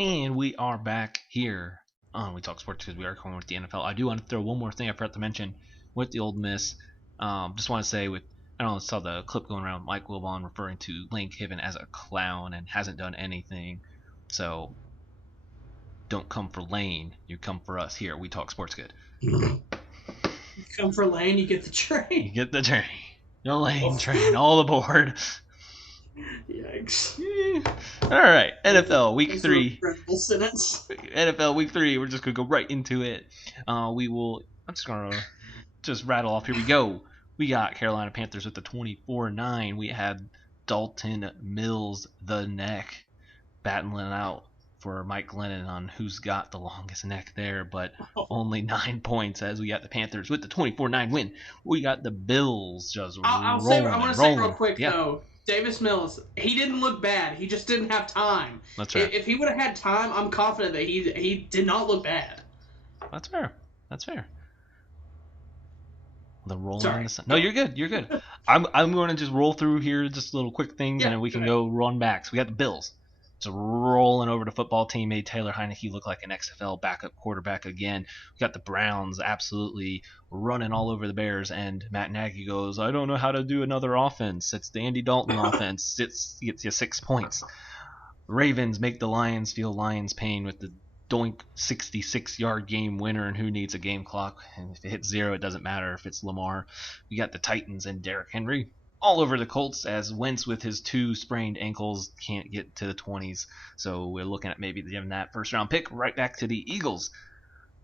And we are back here on We Talk Sports because we are going with the NFL. I do want to throw one more thing I forgot to mention with the Ole Miss. Just want to say I don't know, saw the clip going around, Mike Wilbon referring to Lane Kiffin as a clown and hasn't done anything. So don't come for Lane, you come for us here. We Talk Sports Good. You come for Lane, you get the train. You get the train. No Lane train, all aboard. Yikes. All right, NFL Week 3. Sentence. NFL Week 3. We're just gonna go right into it. I'm just gonna rattle off. Here we go. We got Carolina Panthers with the 24-9. We had Dalton Mills, the neck, battling out for Mike Glennon on who's got the longest neck there, but only 9 points as we got the Panthers with the 24-9 win. We got the Bills just I want to say real quick, though, Davis Mills, he didn't look bad. He just didn't have time. That's right. If he would have had time, I'm confident that he did not look bad. That's fair. The rolling. Sorry. No, you're good. I'm going to just roll through here, just little quick things, and then we can go run back. So we got the Bills. Just rolling over the football team, made Taylor Heineke look like an XFL backup quarterback again. We got the Browns absolutely running all over the Bears, and Matt Nagy goes, I don't know how to do another offense. It's the Andy Dalton offense. Gets you 6 points. Ravens make the Lions feel Lions pain with the doink 66-yard game winner, and who needs a game clock? And if it hits 0, it doesn't matter if it's Lamar. We got the Titans and Derrick Henry all over the Colts as Wentz with his 2 sprained ankles can't get to the 20s. So we're looking at maybe giving that first-round pick. Right back to the Eagles.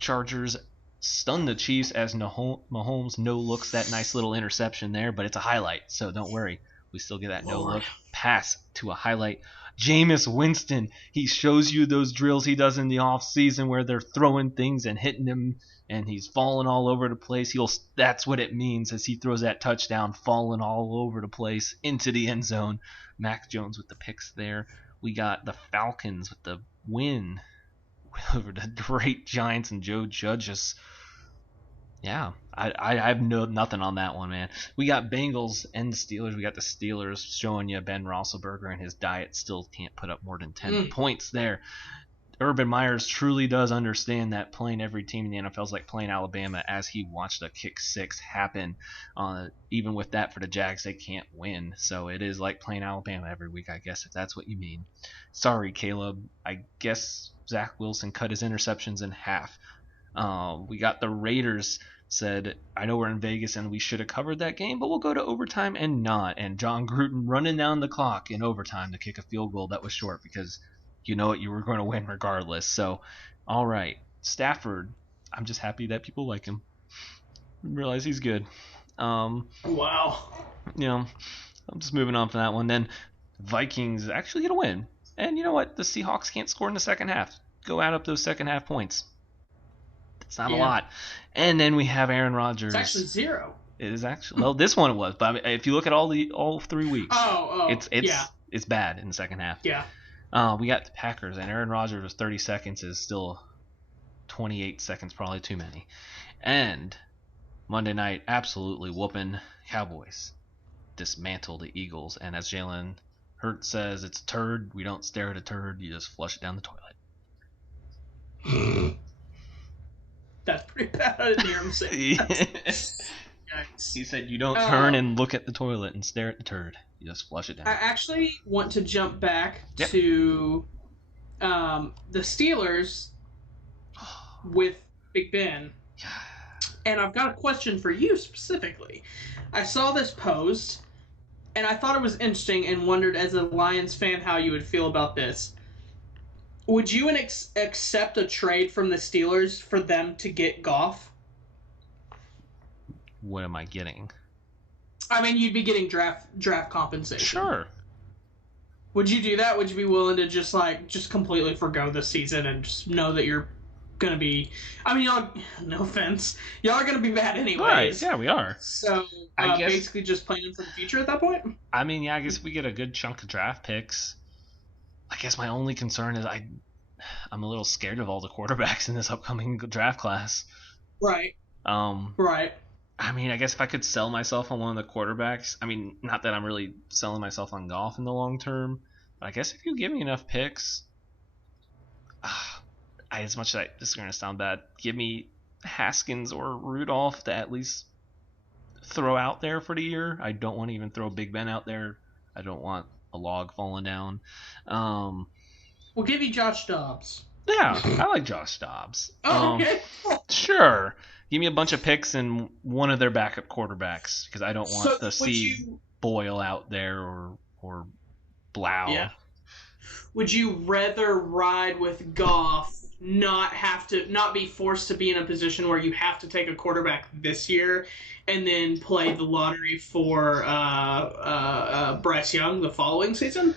Chargers stun the Chiefs as Mahomes no-looks that nice little interception there, but it's a highlight, so don't worry. We still get that no-look pass to a highlight. Jameis Winston, he shows you those drills he does in the off season where they're throwing things and hitting him and he's falling all over the place. That's what it means as he throws that touchdown, falling all over the place into the end zone. Mac Jones with the picks there. We got the Falcons with the win over the great Giants and Joe Judge. Yeah, I have nothing on that one, man. We got Bengals and the Steelers. We got the Steelers showing you Ben Roethlisberger and his diet still can't put up more than 10 points there. Urban Myers truly does understand that playing every team in the NFL is like playing Alabama, as he watched a kick six happen. Even with that for the Jags, they can't win. So it is like playing Alabama every week, I guess, if that's what you mean. Sorry, Caleb. I guess Zach Wilson cut his interceptions in half. We got the Raiders said, I know we're in Vegas and we should have covered that game, but we'll go to overtime and not. And John Gruden running down the clock in overtime to kick a field goal that was short because you know what, you were going to win regardless. So, all right, Stafford, I'm just happy that people like him. Realize he's good. Wow. You know, I'm just moving on from that one. Then Vikings actually get a win. And you know what? The Seahawks can't score in the second half. Go add up those second half points. It's not a lot. And then we have Aaron Rodgers. It's actually 0. It is actually, well, this one it was, but I mean, if you look at all 3 weeks, it's bad in the second half. Yeah. We got the Packers, and Aaron Rodgers with 30 seconds is still 28 seconds, probably too many. And Monday night, absolutely whooping Cowboys. Dismantle the Eagles, and as Jalen Hurts says, it's a turd. We don't stare at a turd. You just flush it down the toilet. That's pretty bad. I didn't hear him say that. He said you don't turn and look at the toilet and stare at the turd. You just flush it down. I actually want to jump back to the Steelers with Big Ben. And I've got a question for you specifically. I saw this post, and I thought it was interesting and wondered as a Lions fan how you would feel about this. Would you accept a trade from the Steelers for them to get Goff? What am I getting? I mean, you'd be getting draft compensation. Sure. Would you do that? Would you be willing to just completely forgo the season and just know that you're gonna be? I mean, y'all. No offense, y'all are gonna be bad anyways. Right? Yeah, we are. So I guess, basically, just planning for the future at that point. I mean, yeah, I guess we get a good chunk of draft picks. I guess my only concern is I'm a little scared of all the quarterbacks in this upcoming draft class. Right. Right. I mean, I guess if I could sell myself on one of the quarterbacks, I mean, not that I'm really selling myself on Goff in the long term, but I guess if you give me enough picks, as much as this is going to sound bad, give me Haskins or Rudolph to at least throw out there for the year. I don't want to even throw Big Ben out there. I don't want a log falling down. We'll give you Josh Dobbs. Yeah, I like Josh Dobbs. Oh, okay. Sure. Give me a bunch of picks and one of their backup quarterbacks because I don't want to see Boyle out there or Blau. Yeah. Would you rather ride with Goff, not be forced to be in a position where you have to take a quarterback this year, and then play the lottery for Bryce Young the following season?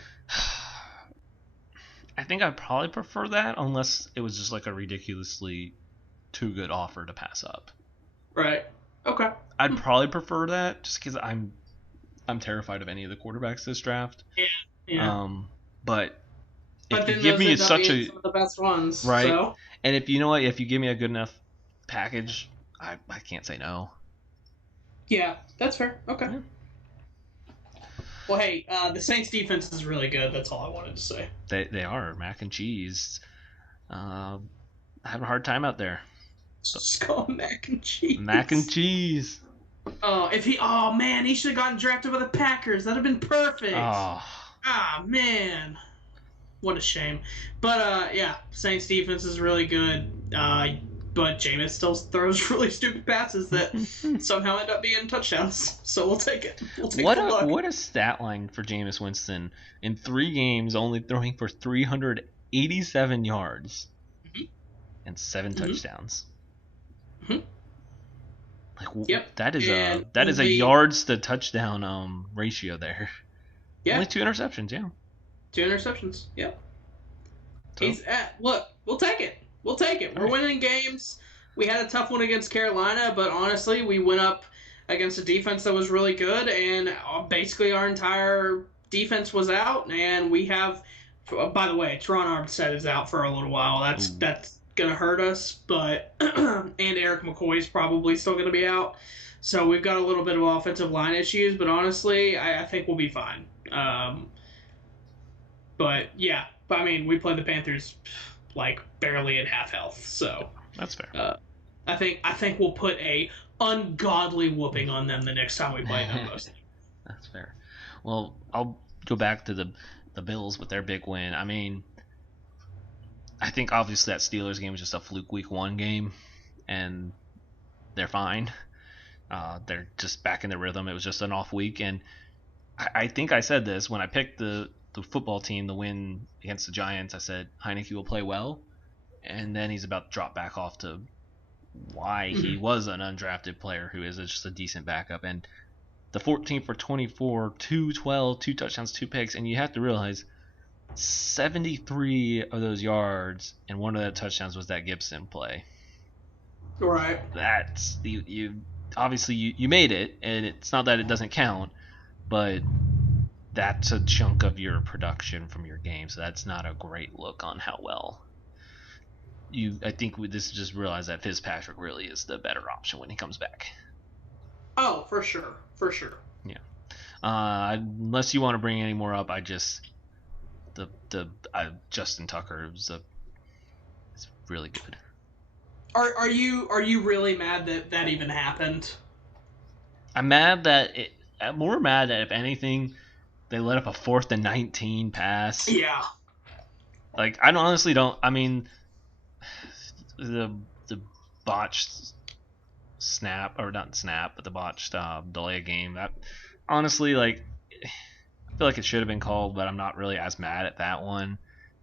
I think I'd probably prefer that unless it was just like a ridiculously too good offer to pass up. Right. Okay. I'd probably prefer that just because I'm terrified of any of the quarterbacks this draft. Yeah. But if you give me some of the best ones, right? So. And if you know what, if you give me a good enough package, I can't say no. Yeah, that's fair. Okay. Yeah. Well, hey, the Saints defense is really good. That's all I wanted to say. They are mac and cheese. Having a hard time out there. Just call him mac and cheese. Mac and cheese. Oh man, he should have gotten drafted by the Packers. That'd have been perfect. Oh. Ah man, what a shame. But yeah, Saints defense is really good. But Jameis still throws really stupid passes that somehow end up being touchdowns. So we'll take it. What a stat line for Jameis Winston in 3 games, only throwing for 387 yards and 7 touchdowns. Mm-hmm. Like, that is a yards to touchdown ratio there. Yeah. Only 2 interceptions. Yeah. 2 interceptions. Yep. So? Look, we'll take it. We'll take it. We're winning games. We had a tough one against Carolina, but honestly, we went up against a defense that was really good, and basically our entire defense was out, and we have, by the way, Teron Armstead is out for a little while. That's going to hurt us, but and Eric McCoy is probably still going to be out. So we've got a little bit of offensive line issues, but honestly, I think we'll be fine. But yeah, I mean, we played the Panthers like barely at half health, so that's fair. I think we'll put a ungodly whooping on them the next time we play them. That's fair. Well, I'll go back to the Bills with their big win. I mean, I think obviously that Steelers game was just a fluke week 1 game, and they're fine. They're just back in the rhythm. It was just an off week, and I think I said this when I picked the football team to win against the Giants. I said Heineke will play well, and then he's about to drop back off to why he was an undrafted player who is just a decent backup. And the 14 for 24, 212, 2 touchdowns, 2 picks, and you have to realize 73 of those yards and one of the touchdowns was that Gibson play. Right. That's you obviously you made it, and it's not that it doesn't count, but that's a chunk of your production from your game, so that's not a great look on how well I think this just realize that Fitzpatrick really is the better option when he comes back. Oh, for sure. Yeah. Unless you want to bring any more up, Justin Tucker is really good. Are you really mad that even happened? I'm more mad that if anything, they let up a 4th and 19 pass. Yeah. Like I honestly don't. I mean, the botched snap, or not snap, but the botched delay of game. That honestly, like, I feel like it should have been called, but I'm not really as mad at that one.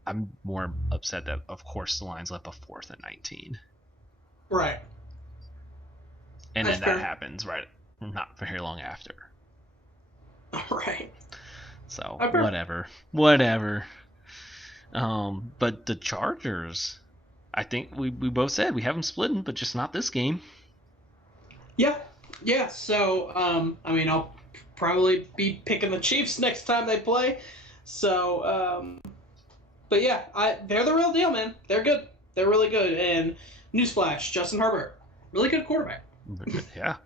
I'm more upset that, of course, the Lions let up a 4th and 19. Right. And That's then that fair. happens not very long after. Right. So Okay. whatever. But the Chargers, I think we both said we have them splitting, but just not this game. Yeah. So I mean, I'll probably be picking the Chiefs next time they play. So but yeah, they're the real deal, man. They're good. They're really good. And newsflash, Justin Herbert, really good quarterback. Yeah.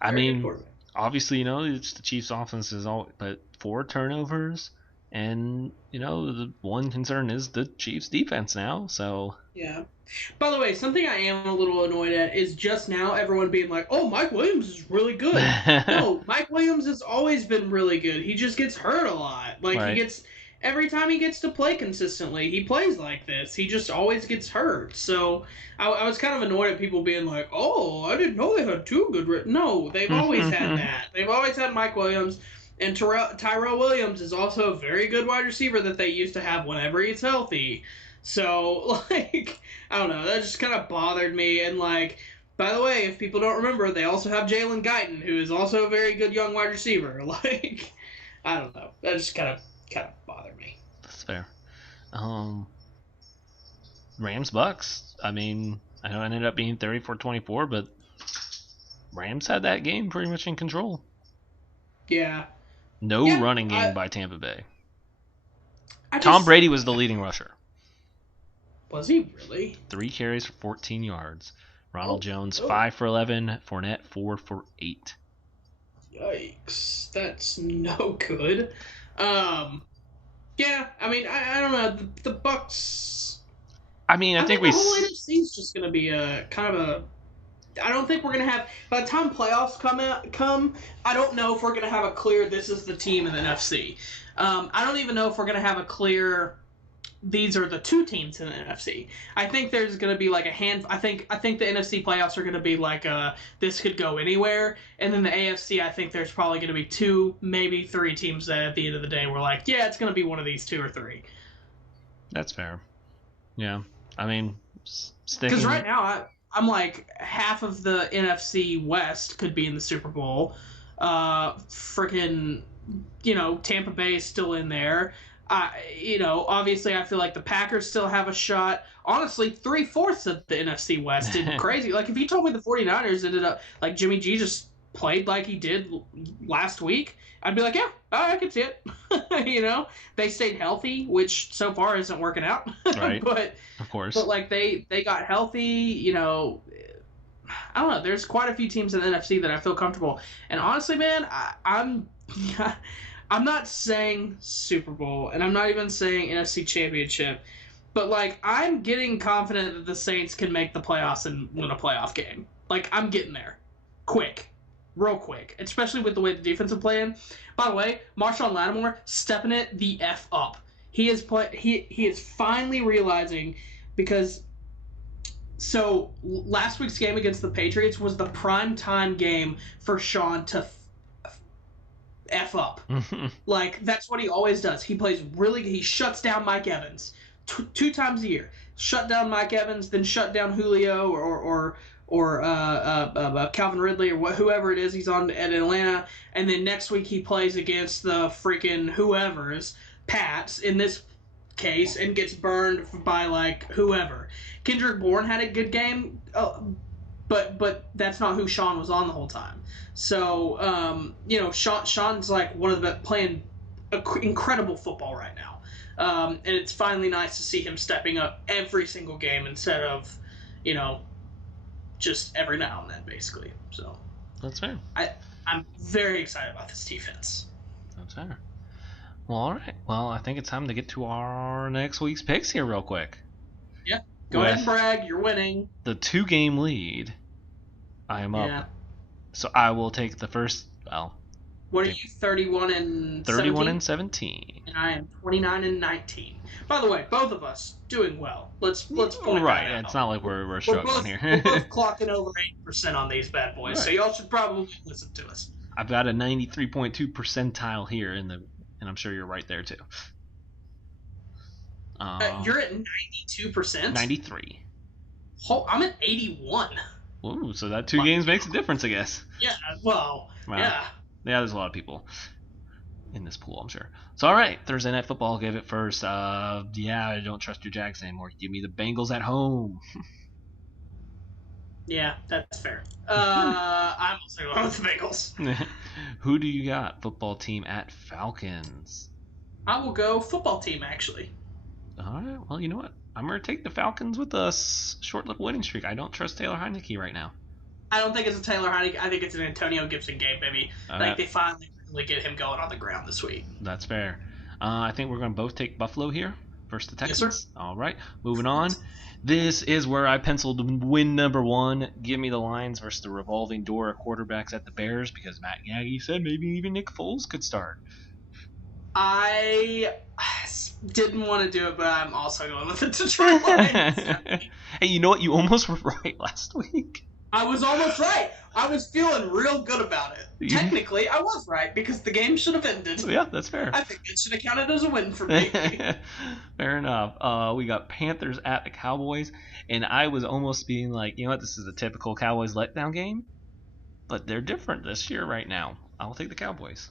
I mean, obviously, it's the Chiefs' offense but 4 turnovers, and the one concern is the Chiefs' defense now. So yeah. By the way, something I am a little annoyed at is just now everyone being like, "Oh, Mike Williams is really good." No, Mike Williams has always been really good. He just gets hurt a lot. Like right. Every time he gets to play consistently, he plays like this. He just always gets hurt. So I was kind of annoyed at people being like, "Oh, I didn't know they had 2 good." No, they've always had that. They've always had Mike Williams, and Tyrell Williams is also a very good wide receiver that they used to have whenever he's healthy. So like, I don't know, that just kind of bothered me. And like, by the way, if people don't remember, they also have Jalen Guyton, who is also a very good young wide receiver. Like, I don't know, that just kind of bothered me. That's fair. Rams Bucks. I mean, I know it ended up being 34-24, but Rams had that game pretty much in control. Yeah. No running game by Tampa Bay. Tom Tom Brady was the leading rusher. Was he really? 3 carries for 14 yards. Ronald Jones 5 for 11. Fournette 4 for 8. Yikes! That's no good. Yeah, I mean, I don't know. The Bucks. I mean, I think the whole NFC is just going to be a kind of a. I don't think we're going to have. By the time playoffs come, I don't know if we're going to have a clear. This is the team in the NFC. I don't even know if we're going to have a clear. These are the 2 teams in the NFC. I think there's going to be like a hand. I think the NFC playoffs are going to be like this could go anywhere, and then the AFC. I think there's probably going to be 2, maybe 3 teams that at the end of the day we're like, yeah, it's going to be one of these 2 or 3. That's fair. Yeah, I mean, because right now I'm like half of the NFC West could be in the Super Bowl. Freaking, Tampa Bay is still in there. Obviously I feel like the Packers still have a shot. Honestly, 3/4 of the NFC West did crazy. Like, if you told me the 49ers ended up, like, Jimmy G just played like he did last week, I'd be like, yeah, I can see it. They stayed healthy, which so far isn't working out. Right. But of course. But like they got healthy. I don't know. There's quite a few teams in the NFC that I feel comfortable. And honestly, man, I'm not saying Super Bowl, and I'm not even saying NFC Championship, but like I'm getting confident that the Saints can make the playoffs and win a playoff game. Like, I'm getting there, real quick, especially with the way the defense is playing. By the way, Marshawn Lattimore stepping it the F up. He is finally realizing, because last week's game against the Patriots was the prime time game for Sean to F up. Like, that's what he always does. He shuts down Mike Evans two times a year. Shut down Mike Evans, then shut down Julio or Calvin Ridley or whoever it is he's on at Atlanta, and then next week he plays against the freaking whoever's Pats in this case and gets burned by like whoever. Kendrick Bourne had a good game, but that's not who Sean was on the whole time. So Sean's like one of the playing incredible football right now, and it's finally nice to see him stepping up every single game instead of just every now and then, basically. So that's fair. I'm very excited about this defense. That's fair. Well, all right. Well, I think it's time to get to our next week's picks here real quick. Yeah. Go ahead and brag. You're winning. The 2-game lead. I am up. So I will take the first. Well. What are you? 31 and 31 and 17. And I am 29 and 19. By the way, both of us doing well. Let's point right. that out. It's not like we're struggling here. We're both clocking over 8% on these bad boys, right. So y'all should probably listen to us. I've got a 93.2 percentile here and I'm sure you're right there too. You're at 92%. 93. I'm at 81. Ooh, so that 2 games makes a difference, I guess. Yeah. Well. Yeah. Yeah, there's a lot of people in this pool, I'm sure. So, all right, Thursday Night Football, give it first. I don't trust your Jags anymore. Give me the Bengals at home. Yeah, that's fair. I'm also going with the Bengals. Who do you got? Football team at Falcons. I will go football team, actually. All right, well, you know what? I'm going to take the Falcons with a short-lived winning streak. I don't trust Taylor Heineke right now. I don't think it's a Taylor Heineke. I think it's an Antonio Gibson game, baby. They finally really get him going on the ground this week. That's fair. I think we're going to both take Buffalo here versus the Texans. Yes, sir. All right, moving on. This is where I penciled win number 1. Give me the Lions versus the revolving door of quarterbacks at the Bears, because Matt Nagy said maybe even Nick Foles could start. I didn't want to do it, but I'm also going with the Detroit Lions. Hey, you know what? You almost were right last week. I was almost right. I was feeling real good about it. Technically, I was right because the game should have ended. Yeah, that's fair. I think it should have counted as a win for me. Fair enough. We got Panthers at the Cowboys, and I was almost being like, you know what, this is a typical Cowboys letdown game, but they're different this year right now. I'll take the Cowboys.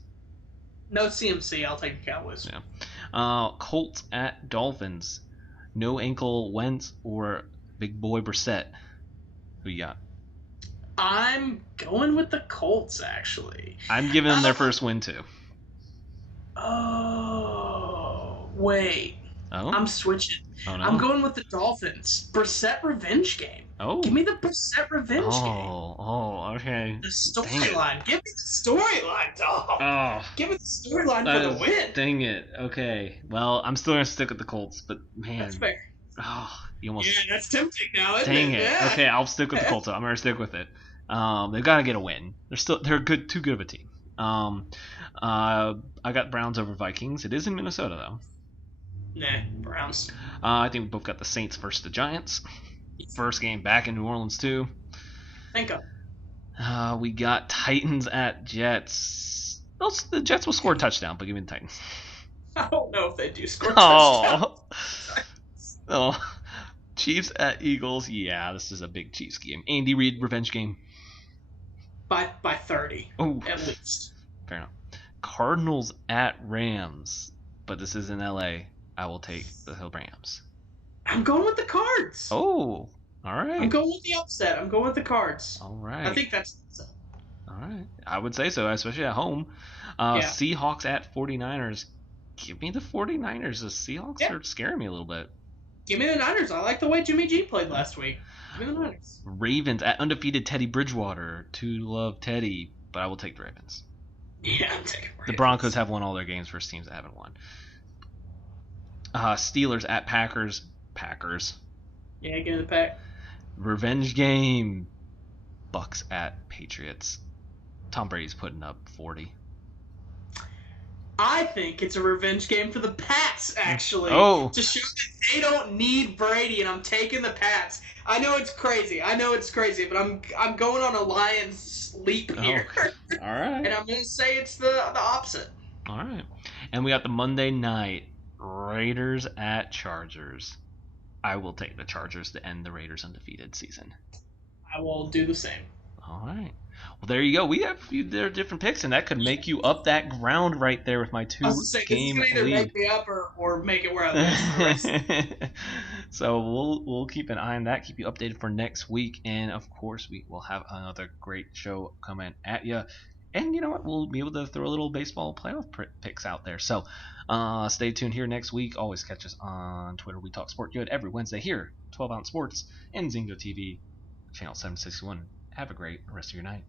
No CMC, I'll take the Cowboys. Yeah. Colts at Dolphins. No ankle Wentz or big boy Brissett. Who you got? I'm going with the Colts, actually. I'm giving them their first win, too. Oh, wait. Oh? I'm switching. Oh, no. I'm going with the Dolphins. Brissett revenge game. Oh. Give me the Brissett revenge game. Oh, okay. The storyline. Give me the storyline, dog. Oh. Give me the storyline for the win. Dang it. Okay. Well, I'm still going to stick with the Colts, but man. That's fair. Oh, you almost. Yeah, that's tempting now, isn't Dang it? it. Yeah. Okay, I'll stick with the Colts. I'm going to stick with it. They've got to get a win. They're too good of a team. I got Browns over Vikings. It is in Minnesota though. Nah, Browns. I think we both got the Saints versus the Giants. First game back in New Orleans too. Think of. We got Titans at Jets. The Jets will score a touchdown, but give me the Titans. I don't know if they do score a touchdown. Oh. Chiefs at Eagles. Yeah, this is a big Chiefs game. Andy Reid revenge game. By 30. Oh, at least. Fair enough. Cardinals at Rams. but this is in LA. I will take the Rams. I'm going with the Cards. Oh, all right. I'm going with the upset. I'm going with the Cards. All right. I think that's all right. I would say so, especially at home. Seahawks at 49ers. Give me the 49ers. The Seahawks are scaring me a little bit. Give me the Niners. I like the way Jimmy G played last week. Give me the Niners. Ravens at undefeated Teddy Bridgewater. To love Teddy, but I will take the Ravens. Yeah, I'm taking Ravens. The Broncos have won all their games versus teams that haven't won. Steelers at Packers. Packers. Yeah, give me the Pack. Revenge game. Bucks at Patriots. Tom Brady's putting up 40. I think it's a revenge game for the Pats, actually. Oh. To show that they don't need Brady, and I'm taking the Pats. I know it's crazy, but I'm going on a Lions leap here. All right. And I'm going to say it's the opposite. All right. And we got the Monday night Raiders at Chargers. I will take the Chargers to end the Raiders' undefeated season. I will do the same. All right. Well, there you go. We have there different picks, and that could make you up that ground right there with my 2-game lead. This is going to either make me up or make it where I lose for the rest. So we'll keep an eye on that, keep you updated for next week, and of course we will have another great show coming at you. And you know what? We'll be able to throw a little baseball playoff picks out there. So stay tuned here next week. Always catch us on Twitter. We Talk Sport Good every Wednesday here, 12 Ounce Sports, and Zingo TV, channel 761. Have a great rest of your night.